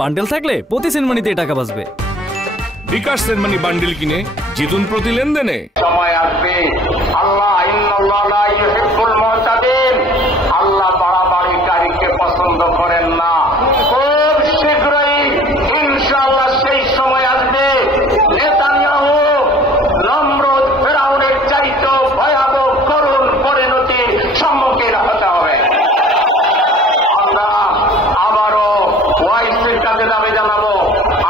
Bundle থাকলে প্রতি সেনমানিতে টাকা বাঁচবে। বিকাশ সেনমানি বান্ডেল কিনে জিতুন প্রতি লেনদেনে। সময় আসবে, আল্লাহ ইন্নাল্লাহ লা ইউহিব্বুল মুতাদিন, আল্লাহ বাড়াবাড়িকারীকে পছন্দ করেন না। খুব শীঘ্রই ইনশাআল্লাহ সেই সময় আসবে, নেতানিয়াহু নমরুদ ফিরাউনের চাইতে ভয়াবহ করুণ পরিণতির সম্মুখীন হতে হবে। আমরা আবারও ওয়াইসির কাছে দাবি জানাবো,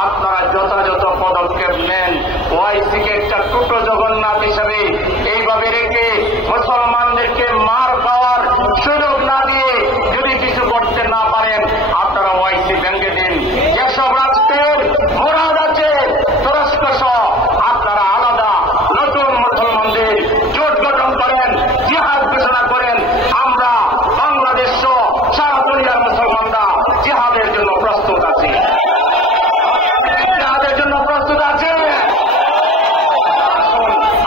আপনারা যথাযথ পদক্ষেপ নেন। ওয়াইসিকে একটা টুটো জগন্নাথ হিসেবে এইভাবে রেখে মুসলমানদেরকে মার খাওয়ার সুযোগ না দিয়ে যদি কিছু করতে না পারেন, আপনারা ওয়াইসি ভেঙে দিন। যেসব রাষ্ট্রের মুরাদ আছে তুরস্ক সহ, আপনারা আলাদা নতুন মুসলমানদের জোট গঠন করেন, জিহাদ ঘোষণা করেন। আমরা বাংলাদেশ সহ সারা দুনিয়ার মুসলমানরা জিহাদের জন্য প্রস্তুত আছি, জিহাদের জন্য প্রস্তুত আছে।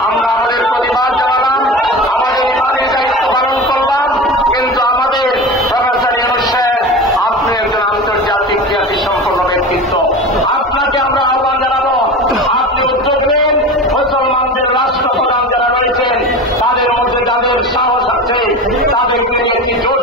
আমরা আমাদের প্রতিবাদ জানালাম, আমাদের ইমানের দায়িত্ব পালন করলাম, কিন্তু আমাদের প্রফেসর ইউনূস সাহেব, আপনি একজন আন্তর্জাতিক খ্যাতি সম্পন্ন ব্যক্তিত্ব, আপনাকে আমরা আহ্বান জানাবো, আপনি উদ্যোগ নেন। মুসলমানদের রাষ্ট্রপ্রধান যারা রয়েছেন তাদের মধ্যে যাদের সাহস আছে তাদেরকে নিয়ে একটি জোট